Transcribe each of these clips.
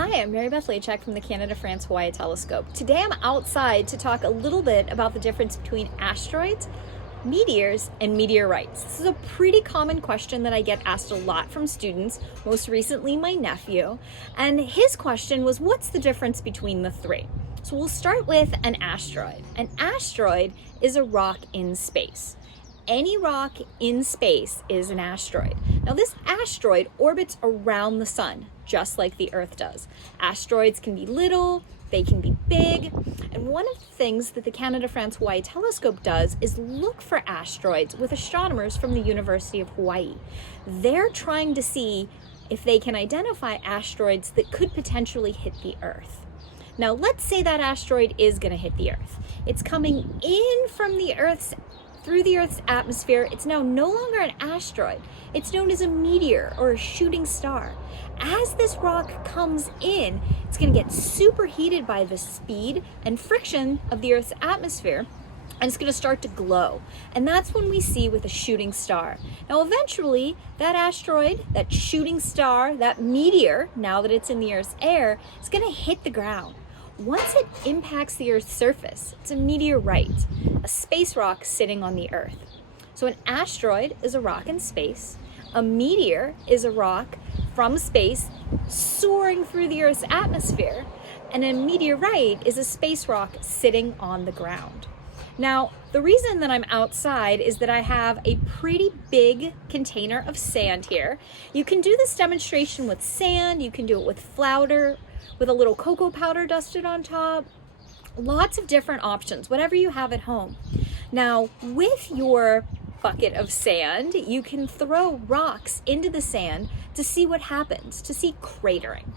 Hi, I'm Beth Laychak from the Canada-France-Hawaii Telescope. Today I'm outside to talk a little bit about the difference between asteroids, meteors, and meteorites. This is a pretty common question that I get asked a lot from students, most recently my nephew, and his question was, what's the difference between the three? So we'll start with an asteroid. An asteroid is a rock in space. Any rock in space is an asteroid. Now this asteroid orbits around the sun, just like the Earth does. Asteroids can be little, they can be big, and one of the things that the Canada-France-Hawaii Telescope does is look for asteroids with astronomers from the University of Hawaii. They're trying to see if they can identify asteroids that could potentially hit the Earth. Now let's say that asteroid is going to hit the Earth. It's coming in from through the Earth's atmosphere. It's now no longer an asteroid. It's known as a meteor or a shooting star. As this rock comes in, it's going to get superheated by the speed and friction of the Earth's atmosphere, and it's going to start to glow. And that's when we see with a shooting star. Now eventually, that asteroid, that shooting star, that meteor, now that it's in the Earth's air, is going to hit the ground. Once it impacts the Earth's surface, it's a meteorite, a space rock sitting on the Earth. So an asteroid is a rock in space. A meteor is a rock from space soaring through the Earth's atmosphere. And a meteorite is a space rock sitting on the ground. Now, the reason that I'm outside is that I have a pretty big container of sand here. You can do this demonstration with sand, you can do it with flour, with a little cocoa powder dusted on top. Lots of different options, whatever you have at home. Now, with your bucket of sand, you can throw rocks into the sand to see what happens, to see cratering.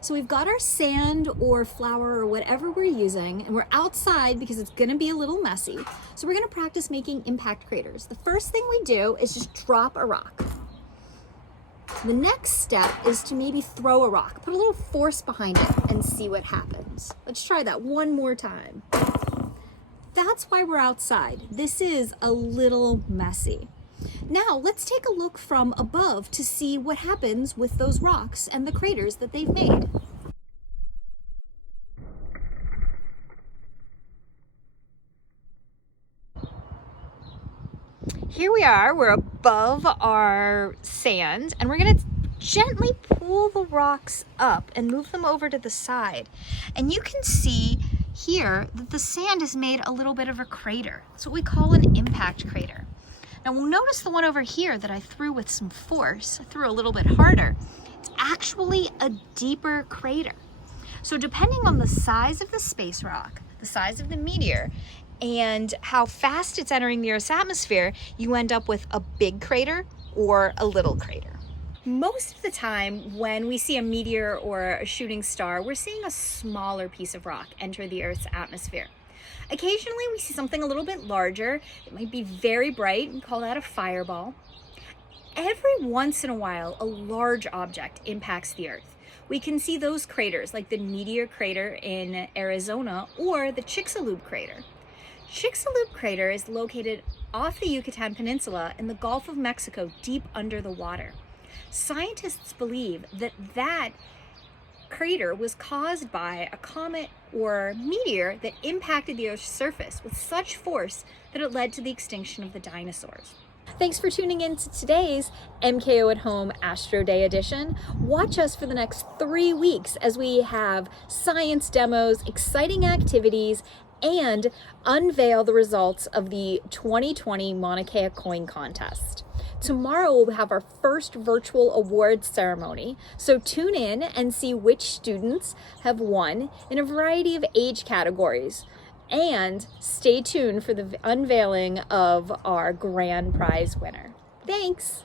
So we've got our sand or flour or whatever we're using, and we're outside because it's gonna be a little messy. So we're gonna practice making impact craters. The first thing we do is just drop a rock. The next step is to maybe throw a rock, put a little force behind it and see what happens. Let's try that one more time. That's why we're outside. This is a little messy. Now let's take a look from above to see what happens with those rocks and the craters that they've made. Here we are, we're above our sand, and we're gonna gently pull the rocks up and move them over to the side. And you can see here that the sand has made a little bit of a crater. That's what we call an impact crater. Now we'll notice the one over here that I threw with some force, I threw a little bit harder. It's actually a deeper crater. So depending on the size of the space rock, the size of the meteor, and how fast it's entering the Earth's atmosphere, you end up with a big crater or a little crater. Most of the time when we see a meteor or a shooting star, we're seeing a smaller piece of rock enter the Earth's atmosphere. Occasionally we see something a little bit larger. It might be very bright, we call that a fireball. Every once in a while, a large object impacts the Earth. We can see those craters like the Meteor Crater in Arizona or the Chicxulub Crater. Chicxulub Crater is located off the Yucatan Peninsula in the Gulf of Mexico, deep under the water. Scientists believe that that crater was caused by a comet or meteor that impacted the Earth's surface with such force that it led to the extinction of the dinosaurs. Thanks for tuning in to today's MKO at Home Astro Day edition. Watch us for the next 3 weeks as we have science demos, exciting activities, and unveil the results of the 2020 Maunakea coin contest. Tomorrow we'll have our first virtual awards ceremony, so tune in and see which students have won in a variety of age categories. And stay tuned for the unveiling of our grand prize winner. Thanks!